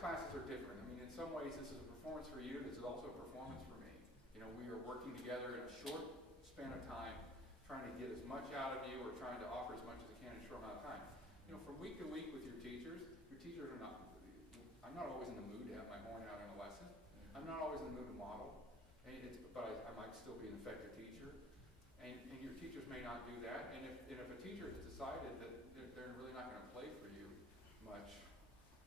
classes are different. I mean, in some ways, this is a performance for you. This is also a performance for me. You know, we are working together in a short span of time, trying to get as much out of you or trying to offer as much as I can in a short amount of time. You know, from week to week with your teachers are not, I'm not always in the mood to have my horn out in a lesson. I'm not always in the mood to model, but I might still be an effective teacher. And your teachers may not do that. And if a teacher has decided that they're really not going to play for you much,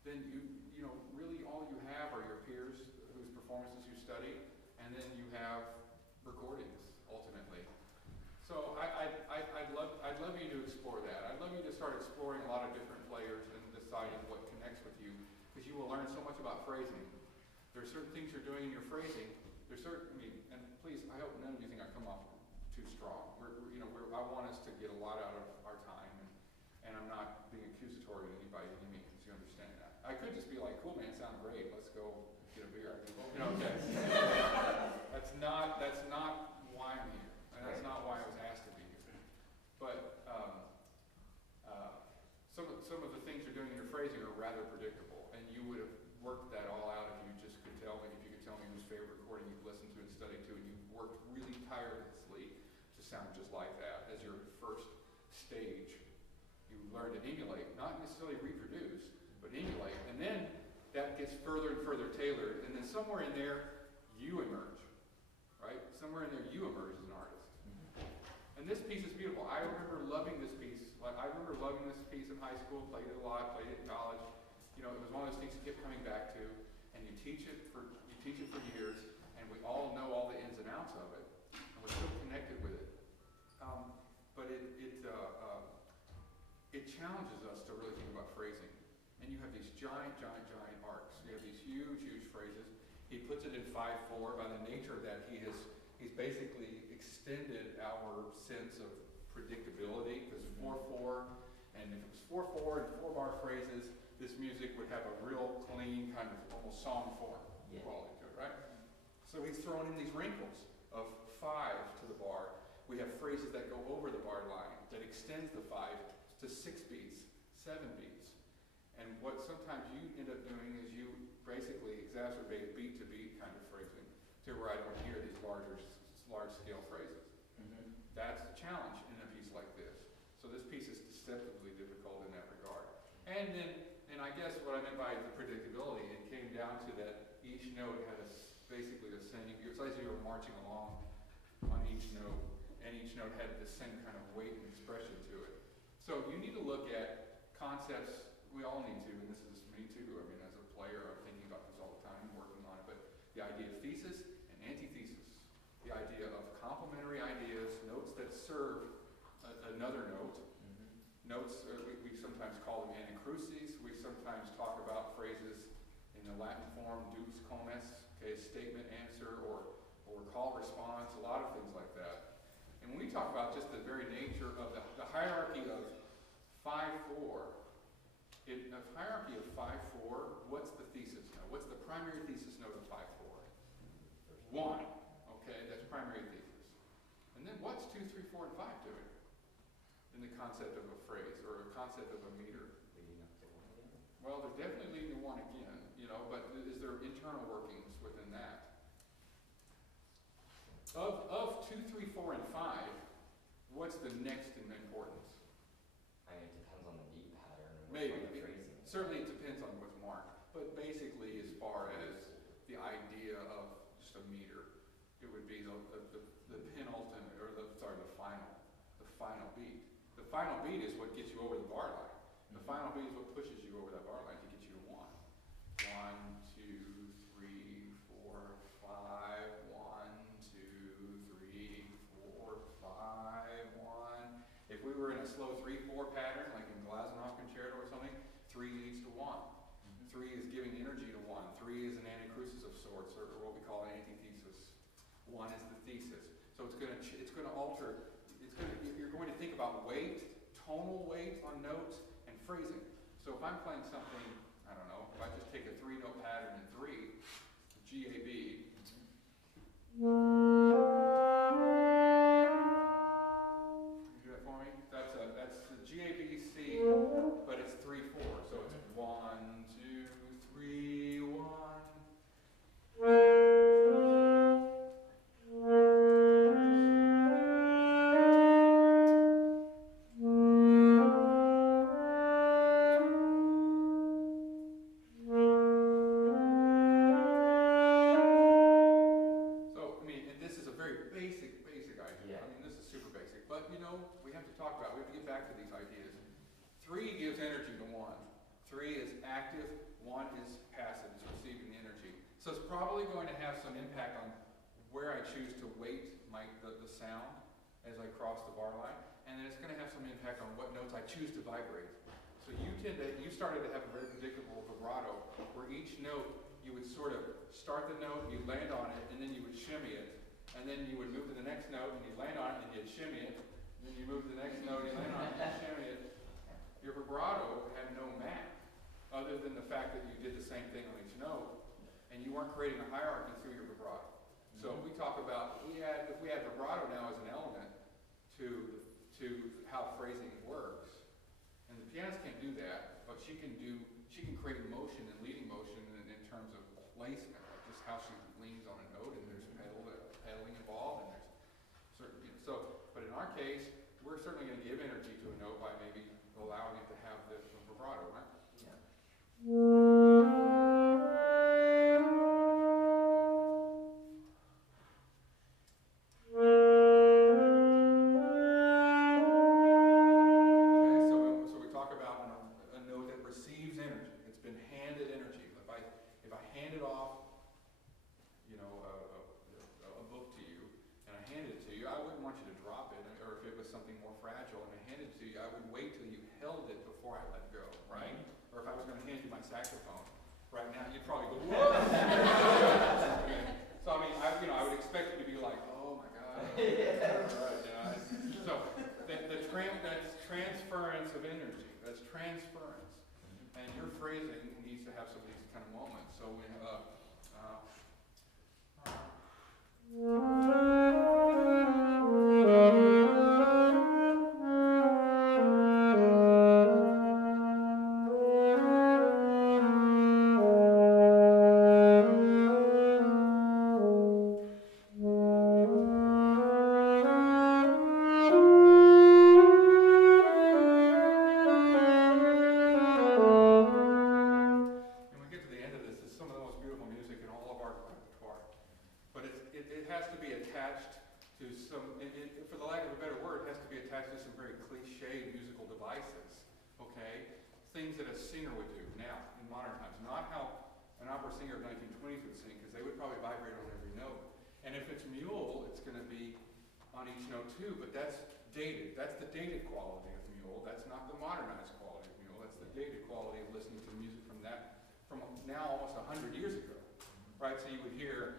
then you know, really all you have are your peers whose performances you study, and then you have recordings, ultimately. So I'd love you to explore that. I'd love you to start exploring a lot of different players and deciding what connects with you, because you will learn so much about phrasing. There are certain things you're doing in your phrasing. There's certain, I mean, and please, I hope none of you think I come off too strong. I want us to get a lot out of our time, and I'm not being accusatory to anybody in any means. You understand that? I could just be like, cool, man, sound great. Let's go get a beer. You know, okay. That's not why I'm here, and that's not why I was asked to be here. But some of the things you're doing in your phrasing are rather predictable, and you would have worked that all out if you just could tell me, if you could tell me whose favorite recording you've listened to and studied to, and you've worked really tirelessly to sound just like that as your first stage. You learn to emulate, not necessarily reproduce, but emulate, and then that gets further and further tailored, and then somewhere in there, you emerge, right? Somewhere in there, you emerge as an artist. And this piece is beautiful. I remember loving this piece. I remember loving this piece in high school, played it a lot, played it in college. You know, it was one of those things you kept coming back to, and you teach it for years, and we all know all the ins and outs of it, and we're still connected with it. But it challenges us to really think about phrasing. And you have these giant arcs. You have these huge phrases. He puts it in 5/4. By the nature of that, he's basically extended our sense of predictability, because 4/4, and if it was 4/4 and 4-bar phrases, this music would have a real clean kind of almost song form quality to it, right? So he's thrown in these wrinkles of 5 to the bar. We have phrases that go over the bar line that extends the 5 to 6 beats, 7 beats. And what sometimes you end up doing is you basically exacerbate beat-to-beat kind of phrasing to where I don't hear these large-scale phrases. That's the challenge in a piece like this. So this piece is deceptively difficult in that regard. And I guess what I meant by the predictability, it came down to that each note had basically the same, it's as you were marching along on each note, and each note had the same kind of weight and expression to it. So you need to look at concepts, we all need to, and this is me too, I mean, as a player, I'm thinking about this all the time, working on it, but the idea of thesis and antithesis, the idea of complementary ideas, notes that serve another note, notes, we sometimes call them anacrusis, we sometimes talk about phrases in the Latin form, dus comes, okay, statement, answer, or call, response, a lot of things like that. And when we talk about just the very nature of the hierarchy of 5/4, in a hierarchy of 5/4, what's the thesis note? What's the primary thesis note of 5/4? 1, okay, that's primary thesis. And then what's 2, 3, 4, and 5 doing in the concept of a phrase or a concept of a meter? Leading up to 1 again? Well, they're definitely leading to 1 again, you know, but is there internal workings within that? Of 2, 3, 4, and 5, what's the next in importance? I mean, it depends on the beat pattern. Maybe. On the phrasing. Certainly it depends on what's marked. But basically, as far as the idea of just a meter, it would be the penultimate, or the final beat. The final beat is what gets you over the bar line. The final beat is what pushes you over that bar line to get you to 1. 1, 2, 3, 4, 5, 1, 2, 3, 4, 5, 1. If we were in a slow 3/4 pattern, like in Glazunov concerto or something, 3 leads to 1. 3 is giving energy to 1. 3 is an anacrusis of sorts, or what we call an antithesis. 1 is the thesis. So it's going to alter. You're going to think about weight, tonal weight on notes, and phrasing. So if I'm playing something, I don't know, if I just take a 3-note pattern in 3, G, A, B. Can you do that for me? That's the G, A, B, C, but it's 3/4. So it's 1, 2, 3. we have to talk about, we have to get back to these ideas. 3 gives energy to 1. 3 is active, 1 is passive, it's receiving the energy. So it's probably going to have some impact on where I choose to weight the sound as I cross the bar line, and then it's going to have some impact on what notes I choose to vibrate. So you started to have a very predictable vibrato, where each note, you would sort of start the note, you land on it, and then you would shimmy it, and then you would move to the next note, and you'd land on it, and you'd shimmy it, and then you move to the next note, you land on it, and you shimmy it. Your vibrato had no map, other than the fact that you did the same thing on each note, and you weren't creating a hierarchy through your vibrato. So if we talk about, if we had vibrato now as an element to how phrasing works, and the pianist can't do that, but she can create motion and leading motion in terms of placement, like just how she leans on a note, and there's pedaling involved, and there's certain, but in our case, we're certainly going to give energy to a note by maybe allowing it to have the vibrato, right? Yeah. Saxophone right now, you'd probably go, whoa! So I mean, I would expect you to be like, oh my God. Right, so that's transference of energy. That's transference, and your phrasing needs to have some of these kind of moments. So when things that a singer would do now in modern times, not how an opera singer of 1920s would sing, because they would probably vibrate on every note. And if it's mule, it's going to be on each note too, but that's dated. That's the dated quality of mule. That's not the modernized quality of mule. That's the dated quality of listening to music from now almost 100 years ago, right? So you would hear.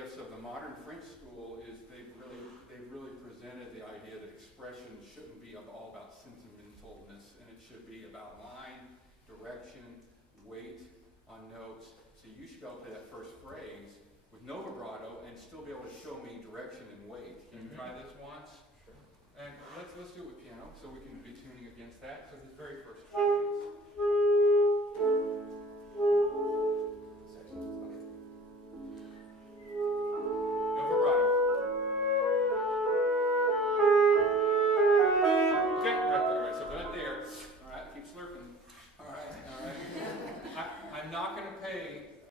Of the modern French school is they've really presented the idea that expression shouldn't be all about sentimentalness, and it should be about line, direction, weight on notes. So you should be able to play that first phrase with no vibrato and still be able to show me direction and weight. Can you try this once? Sure. And let's do it with piano, so we can be tuning against that. So this very first phrase.